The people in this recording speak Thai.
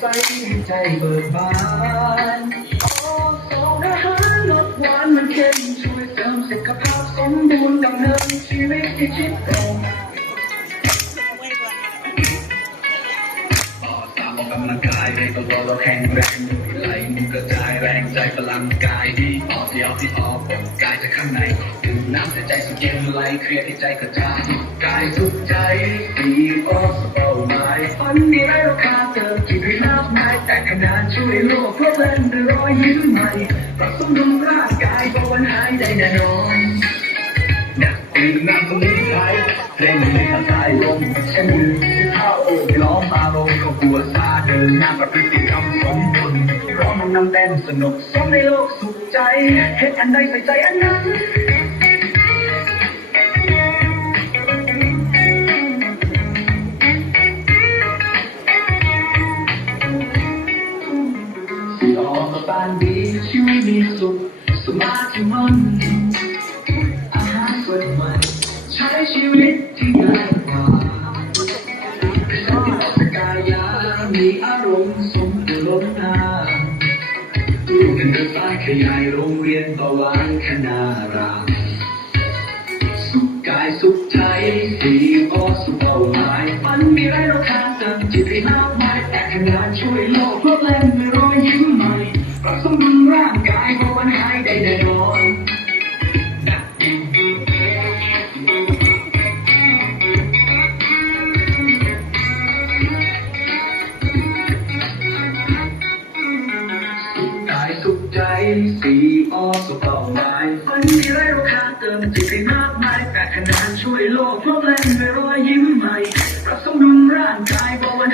ใส่ใจเบิกบานโอ้สองอาหารรสหวานมันเข้มช่วยเสริมสุขภาพสมบูรณ์ดำเนินชีวิตที่ชิดตรงต่อตามออกกำลังกายให้ตัวเราแข็งแรงไหลมันกระจายแรงใจพลังกายดีต่อที่เอาที่ออกกายจากข้างใน น้ำใส่ใจสุดเย็นไหลเครียดที่ใจกระจายกายสุขใจดีออสเป้าหมายฝันนี้ได้ราคาเติมที่ด้วยน้ำไม้แต่ขนาดช่วยโลกเพราะเล่นด้วยรอยยิ้มใหม่ปรับสมดุลร่างกายเพราะวันหายใจแน่นอนนักตีน้ำสมุนไพรเร่งให้ทางกายลมเช่นดื่มข้าโอ๊ตล้อมอารมณ์ก็กลัวซาเดินหน้าประพฤติกรรมสมบุญร้องนำเต้นสนุกสมในโลกสุขใจเฮ็ดอันใดใส่ใจอันนั้น มาบ้านดีชีวิตมีสุขสมาธิมันอาหารสดใหม่ใช้ชีวิตที่ง่ายกว่าชอบออกกายามีอารมณ์สมดุลนาลูกกันเดินสายขยายโรงเรียนประวานคณารามสุขกายสุขใจสีออสุขเป้าหมายมันมีไรเราคาเติมจิตให้มากมายแต่ขนาดช่วยโลกเพราะเล่นไม่รอย ปรับสมดุลร่างกายเพราะวันหายได้แน่นอนสุขกายสุขใจสีออสุขเป้าหมายฝันมีไรเราคาเติมจิตให้มากมายแต่ขนาดช่วยโลกเพราะเล่นด้วยรอยยิ้มใหม่ปรับสมดุลร่างกายบอกวันหายได้แน่นอน